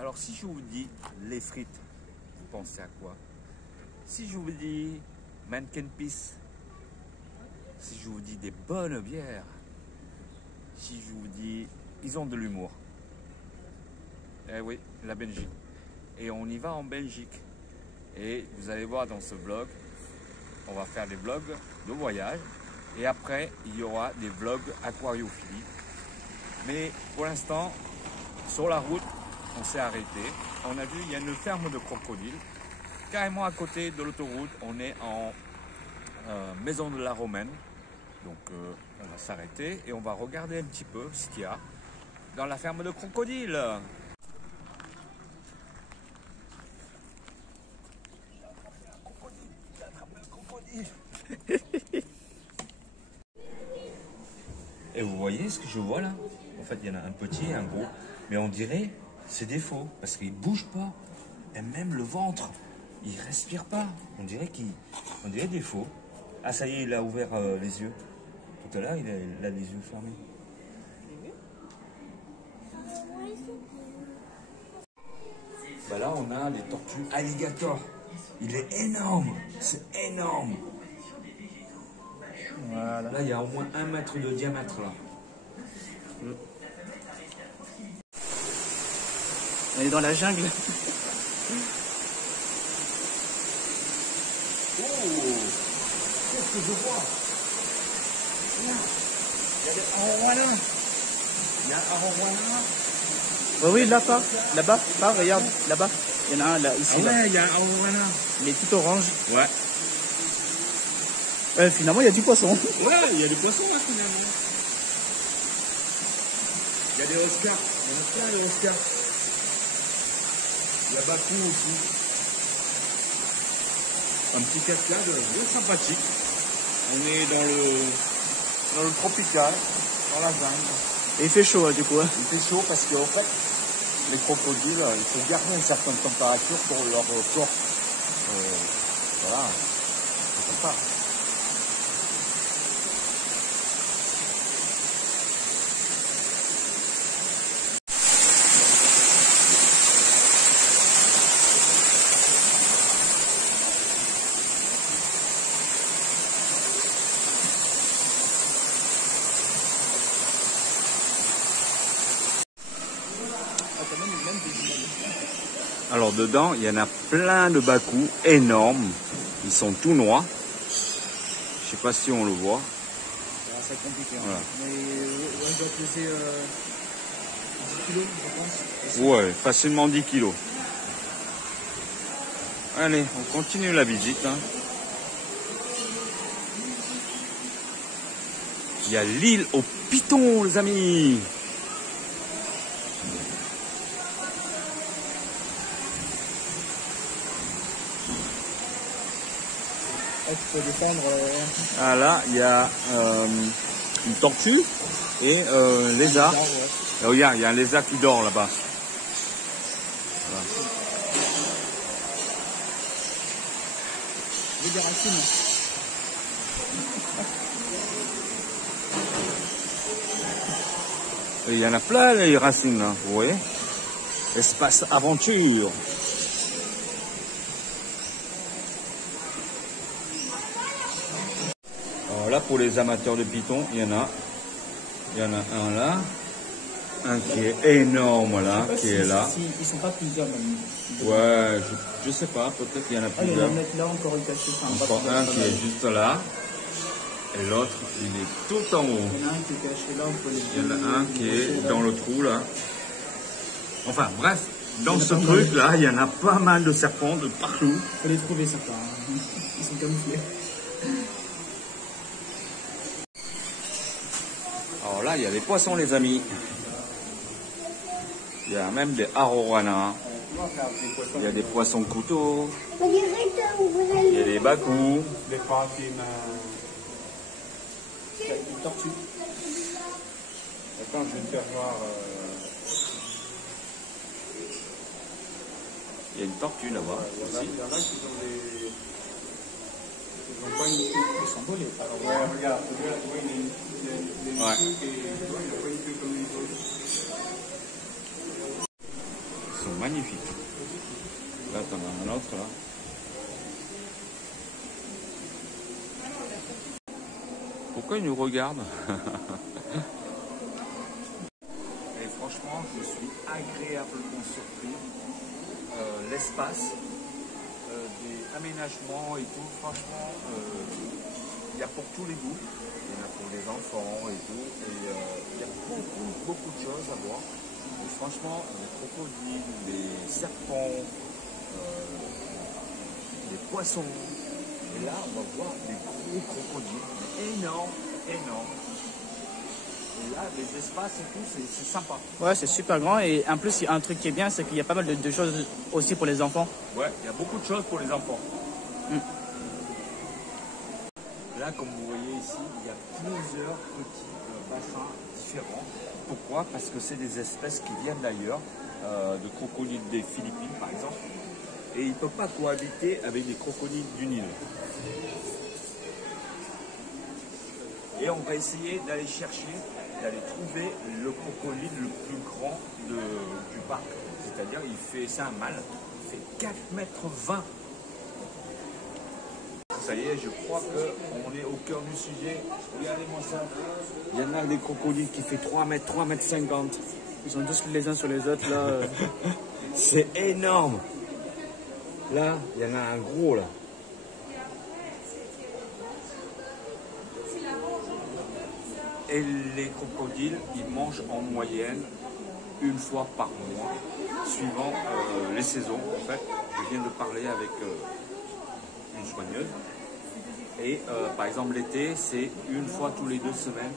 Alors si je vous dis les frites, vous pensez à quoi? Si je vous dis mannequin peace, si je vous dis des bonnes bières, si je vous dis ils ont de l'humour. Eh oui, la Belgique. Et on y va en Belgique. Et vous allez voir dans ce vlog, on va faire des vlogs de voyage. Et après, il y aura des vlogs aquariophilie. Mais pour l'instant, sur la route, on s'est arrêté. On a vu, il y a une ferme de crocodiles. Carrément à côté de l'autoroute, on est en Maison de la Romaine. Donc on va s'arrêter et on va regarder un petit peu ce qu'il y a dans la ferme de crocodiles. Et vous voyez ce que je vois là? En fait, il y en a un petit et un gros. Mais on dirait c'est des faux parce qu'ils ne bougent pas. Et même le ventre, il ne respire pas. On dirait des faux. Ah, ça y est, il a ouvert les yeux. Tout à l'heure, il a les yeux fermés. Bah là, on a les tortues alligators. Il est énorme. C'est énorme. Voilà. Là, il y a au moins 1 mètre de diamètre là. On est dans la jungle. Oh, qu'est-ce que je vois? Il y a des arowana. Il y a un arowana. Oui, là-bas, regarde, là-bas. Il y en a un là, ici. Ah ouais, là. il y a un arowana. Il est tout orange. Ouais. Finalement, il y a du poisson. Ouais, il y a des poissons là finalement. Il y a des Oscars. Il y en a plein les Oscars. Il y a Bakou aussi. Un petit cascade bien sympathique. On est dans le tropical, dans la jungle. Et il fait chaud, hein, du coup. Hein. Il fait chaud parce qu'en fait, les crocodiles, il faut garder une certaine température pour leur corps. Voilà, c'est comme ça. Alors dedans, il y en a plein de bakous énormes. Ils sont tout noirs. Je sais pas si on le voit. C'est compliqué. Hein. Voilà. Mais on doit peser 10 kilos, je pense. Ouais, facilement 10 kilos. Allez, on continue la visite. Hein. Il y a l'île aux pitons, les amis. Tu peux descendre. Ah là, il y a une tortue et un lézard. Ouais. Regarde, il y a un lézard qui dort là-bas. Voilà. Je veux des racines. Et il y en a plein les racines, là, vous voyez. Espace aventure. Alors là, pour les amateurs de pitons, il y en a un là, un qui est énorme là, qui est là. Ils sont pas plusieurs même. Ouais, je sais pas, peut-être qu'il y en a Ah, il y en a plusieurs. un mec là encore une cachée. Encore un qui est juste là, et l'autre, il est tout en haut. Il y en a un qui est caché là, on peut les Il y en a un qui est dans le trou là. Enfin bref, dans Il y en a ce pas truc mal. là, il y en a pas mal de serpents de partout. Faut les trouver certains. Hein. Ils sont camouflés. Alors là, il y a des poissons les amis. Il y a même des arowana. Il y a des poissons couteaux. Il y a des bakous. Il y a une tortue. Attends, je vais te faire voir. Il y a une tortue là-bas Il y aussi. en a qui ont des. Ils n'ont pas une queue. Ils sont beaux les. Alors, ouais, regarde, tu vois, il y a une Ouais. queue et tu vois, il n'a pas une queue comme les autres. Ils sont magnifique. Là, t'en as un autre, là. Pourquoi il nous regarde? Et franchement, je suis agréablement surpris. L'espace, des aménagements et tout, franchement, il y a pour tous les goûts. Il y en a pour les enfants et tout. Et il y a beaucoup de choses à voir. Et franchement, les crocodiles, les serpents, les poissons. Et là, on va voir des gros crocodiles, énormes. Et là, les espaces et tout, c'est sympa. Ouais, c'est super grand. Et en plus, il y a un truc qui est bien, c'est qu'il y a pas mal de choses aussi pour les enfants. Ouais, il y a beaucoup de choses pour les enfants. Là, comme vous voyez ici, il y a plusieurs petits bassins différents. Pourquoi? Parce que c'est des espèces qui viennent d'ailleurs, de crocodiles des Philippines par exemple. Et ils ne peuvent pas cohabiter avec des crocodiles du Nil. Et on va essayer d'aller chercher, d'aller trouver le crocodile le plus grand du parc. C'est-à-dire, c'est un mâle, il fait 4,20 m. Ça y est, je crois qu'on est au cœur du sujet. Regardez-moi ça. Il y en a des crocodiles qui fait 3 m, 3,50 m. Ils sont tous les uns sur les autres, là. C'est énorme. Là, il y en a un gros, là. Et les crocodiles, ils mangent en moyenne une fois par mois, suivant les saisons. En fait, je viens de parler avec une soigneuse. Et par exemple, l'été, c'est une fois tous les 2 semaines.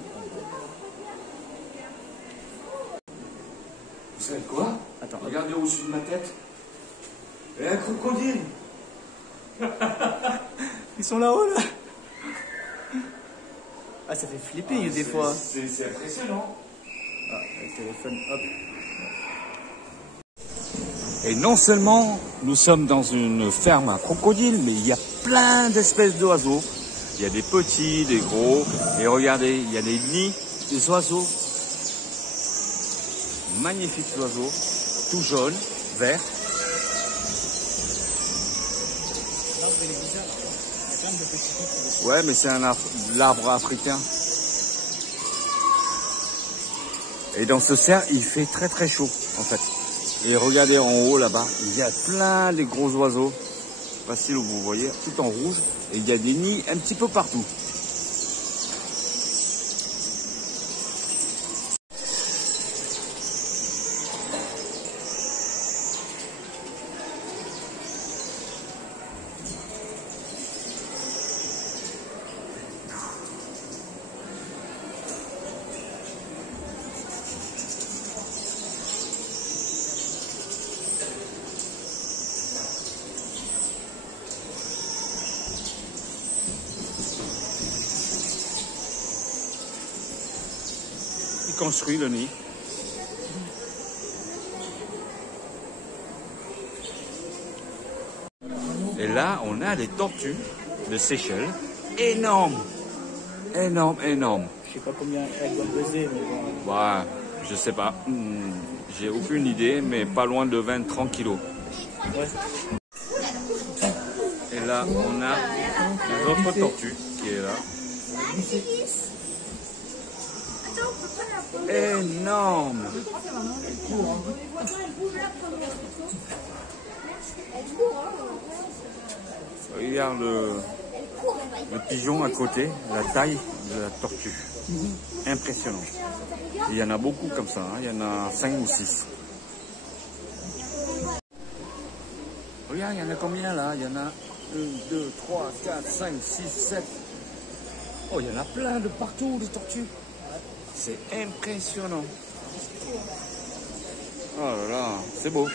Vous savez quoi? Attends, regardez au-dessus de ma tête. Il y a un crocodile. Ils sont là-haut, là. Ah, ça fait flipper des fois. C'est impressionnant. Ah, le téléphone, hop. Et non seulement nous sommes dans une ferme à crocodiles, mais il y a plein d'espèces d'oiseaux. Il y a des petits, des gros. Et regardez, il y a des nids des oiseaux. Magnifiques oiseaux, tout jaunes, verts. Ouais, mais c'est l'arbre africain. Et dans ce cerf, il fait très très chaud, en fait. Et regardez en haut là-bas, il y a plein de gros oiseaux. Pas si vous voyez, tout en rouge. Et il y a des nids un petit peu partout. Il construit le nid. Et là, on a des tortues de Seychelles. Énormes. Énormes. Je sais pas combien elles doivent peser, mais bon. Ouais, je sais pas. J'ai aucune idée, mais pas loin de 20-30 kilos. Ouais. Et là, on a une autre tortue qui est là. Énorme. Regarde le pigeon à côté, la taille de la tortue. Impressionnant. Il y en a beaucoup comme ça, hein. Il y en a 5 ou 6. Regarde, il y en a combien là? Il y en a 1, 2, 3, 4, 5, 6, 7. Oh, il y en a plein de partout, des tortues. C'est impressionnant. Oh là là, c'est beau.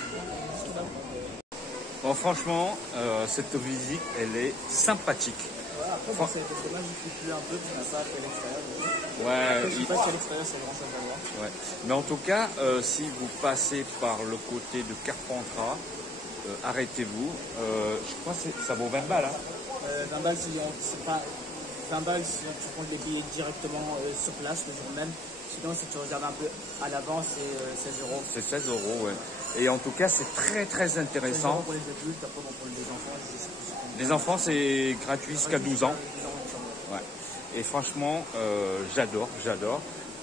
Bon, franchement, cette visite, elle est sympathique. Ouais, après, c'est dommage qu'il pue un peu, parce qu'on n'a pas fait l'extérieur. Ouais, Je sais pas si à l'extérieur, c'est vraiment sympa à voir. ouais. Mais en tout cas, si vous passez par le côté de Carpentras, arrêtez-vous. Je crois que ça vaut 20 balles. Hein. 20 balles, c'est pas 20 balles si tu prends les billets directement sur place le jour même. Sinon, si tu regardes un peu à l'avance, c'est 16 euros. C'est 16 euros, ouais. Et en tout cas, c'est très très 16 euros intéressant. pour les adultes, après bon, pour les enfants, je sais plus combien. Les enfants, c'est gratuit jusqu'à 12 ans. 12 ans, il me semble. Ouais. Et franchement, j'adore.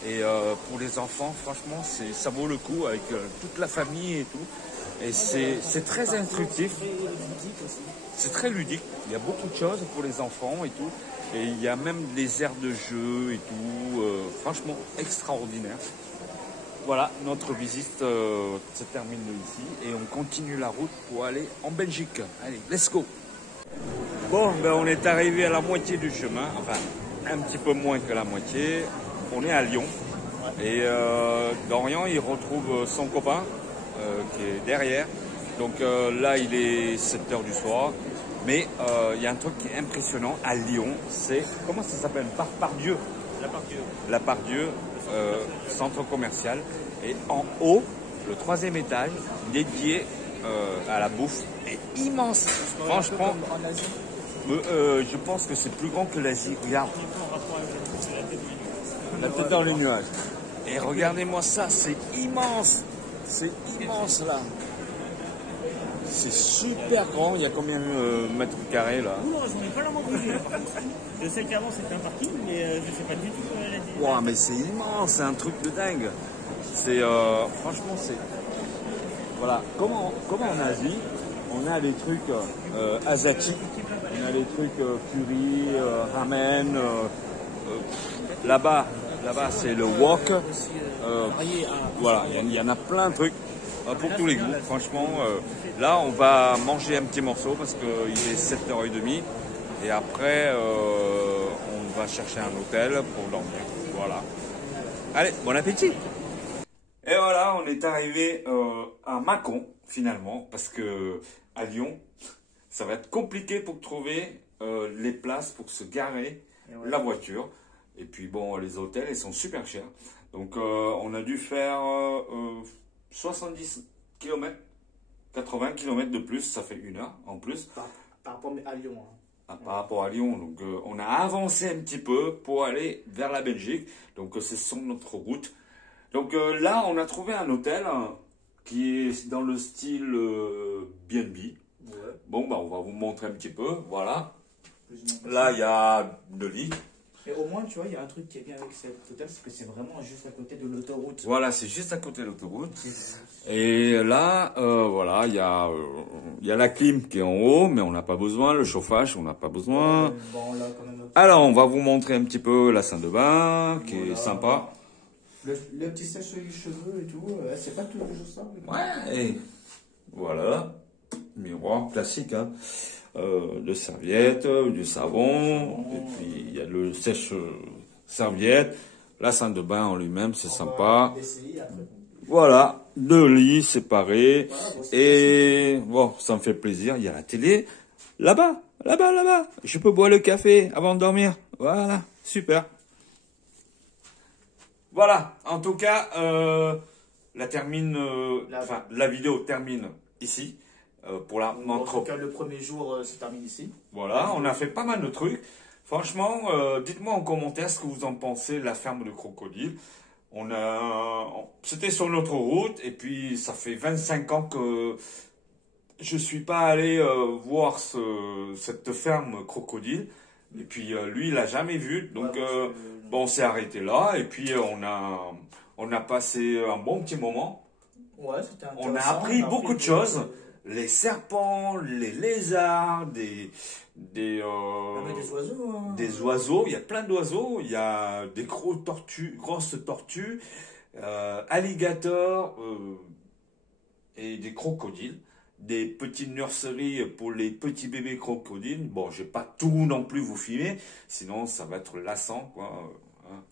Et pour les enfants, franchement, ça vaut le coup avec toute la famille et tout. Et c'est très instructif. Très ludique aussi. C'est très ludique. Il y a beaucoup de choses pour les enfants et tout. Et il y a même des aires de jeu et tout. Franchement, extraordinaire. Voilà, notre visite se termine ici. Et on continue la route pour aller en Belgique. Allez, let's go! Bon, ben on est arrivé à la moitié du chemin. Enfin, un petit peu moins que la moitié. On est à Lyon. Et Dorian, il retrouve son copain qui est derrière. Donc là, il est 7 h du soir. Mais il y a un truc qui est impressionnant à Lyon, c'est, comment ça s'appelle? Pardieu. La Pardieu, centre commercial. Et en haut, le 3e étage, dédié à la bouffe, est immense. Franchement, En Asie. je pense que c'est plus grand que l'Asie. Regarde. La tête dans les nuages. Et regardez-moi ça, c'est immense. C'est immense là. C'est super grand. Il y a combien de mètres carrés là? Non, j'en ai pas la moindre idée. Par contre, je sais qu'avant c'était un parking, mais je sais pas du tout la vie. Wow, mais c'est immense, c'est un truc de dingue. C'est franchement c'est. Voilà. Comment en Asie, on a des trucs asiatiques, on a des trucs curry, ramen. Là-bas, c'est le wok. Voilà, il y en a plein de trucs pour tous les goûts. Franchement, là, on va manger un petit morceau parce qu'il est 7 h 30. Et après, on va chercher un hôtel pour dormir. Voilà. Allez, bon appétit! Et voilà, on est arrivé à Mâcon, finalement, parce que à Lyon, ça va être compliqué pour trouver les places pour se garer la voiture. Et puis bon, les hôtels, ils sont super chers. Donc on a dû faire 70 km, 80 km de plus, ça fait 1 heure en plus. Par rapport à Lyon. Hein. Par rapport à Lyon. Donc on a avancé un petit peu pour aller vers la Belgique. Donc c'est sur notre route. Donc là, on a trouvé un hôtel qui est dans le style B&B. Ouais. Bon, bah, on va vous montrer un petit peu. Voilà. Plus ou moins. Là, il y a 2 lits. Et au moins, tu vois, il y a un truc qui est bien avec cet hôtel, c'est que c'est vraiment juste à côté de l'autoroute. Voilà, c'est juste à côté de l'autoroute. Et là, voilà, il y a la clim qui est en haut, mais on n'a pas besoin. Le chauffage, on n'a pas besoin. Bon, là, quand même, Alors, on va vous montrer un petit peu la salle de bain, qui est sympa. Le petit sèche-cheveux et tout, c'est pas tout le jour ça. Ouais, et voilà. Miroir classique, hein. De serviettes, du savon, et puis il y a le sèche-serviette, la salle de bain en lui-même, c'est sympa. Voilà, 2 lits séparés, et bon, ça me fait plaisir, il y a la télé, là-bas, je peux boire le café avant de dormir, voilà, super. Voilà, en tout cas, la vidéo termine ici. Pour la En tout cas, le premier jour se termine ici. Voilà, on a fait pas mal de trucs. Franchement, dites-moi en commentaire ce que vous en pensez de la ferme de crocodile. C'était sur notre route et puis ça fait 25 ans que je suis pas allé voir cette ferme crocodile. Et puis lui, il l'a jamais vu. Donc bon, on s'est arrêté là et puis on a passé un bon petit moment. Ouais, c'était intéressant. On a appris beaucoup de choses. Les serpents, les lézards, des oiseaux. Hein. Des oiseaux, il y a plein d'oiseaux, il y a des grosses tortues, alligators et des crocodiles, des petites nurseries pour les petits bébés crocodiles. Bon, je vais pas tout non plus vous filmer, sinon ça va être lassant, quoi. Hein.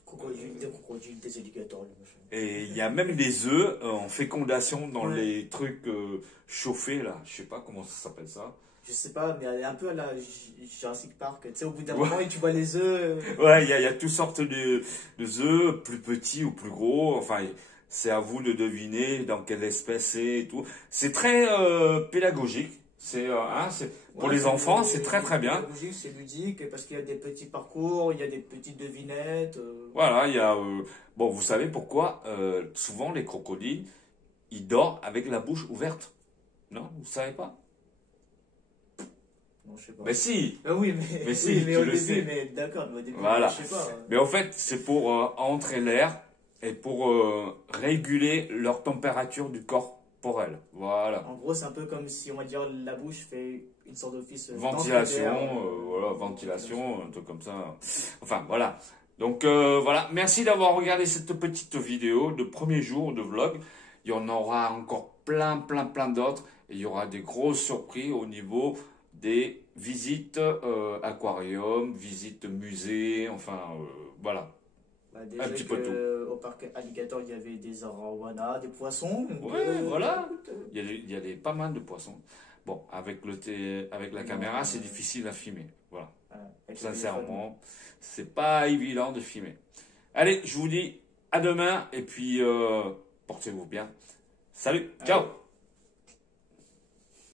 Des crocodiles, des alligators, les machins. Et il y a même des œufs en fécondation dans les trucs chauffés, là. Je sais pas comment ça s'appelle ça. Je sais pas, mais elle est un peu à la Jurassic Park. Tu sais, au bout d'un moment, et tu vois les œufs. Ouais, il y a toutes sortes de œufs, plus petits ou plus gros. Enfin, c'est à vous de deviner dans quelle espèce c'est et tout. C'est très pédagogique. Pour Ouais, les enfants, c'est très très bien. La bougie, c'est ludique parce qu'il y a des petits parcours, il y a des petites devinettes. Voilà, il y a... bon, vous savez pourquoi souvent les crocodiles, ils dorment avec la bouche ouverte. Non, vous savez pas? Non, je sais pas. Mais si! Ah oui, Mais si, oui, mais tu au le début, sais. mais d'accord, mais au début, Voilà. je sais pas. Mais en fait, c'est pour entrer l'air et pour réguler leur température du corporel. Voilà. En gros, c'est un peu comme si, on va dire, la bouche fait une sorte d'office Ventilation, d'entrée d'air. voilà, ventilation, un truc comme ça. Enfin, voilà. Donc, voilà. Merci d'avoir regardé cette petite vidéo de premier jour de vlog. Il y en aura encore plein d'autres. Et il y aura des grosses surprises au niveau des visites aquarium, visites musées, enfin, voilà. Bah, déjà Un petit peu au parc Alligator, il y avait des arowanas, des poissons. Donc, Ouais, voilà. Il y a pas mal de poissons. Bon, avec la caméra, c'est difficile à filmer. Voilà. avec le Sincèrement, c'est pas évident de filmer. Allez, je vous dis à demain et puis portez-vous bien. Salut, ciao.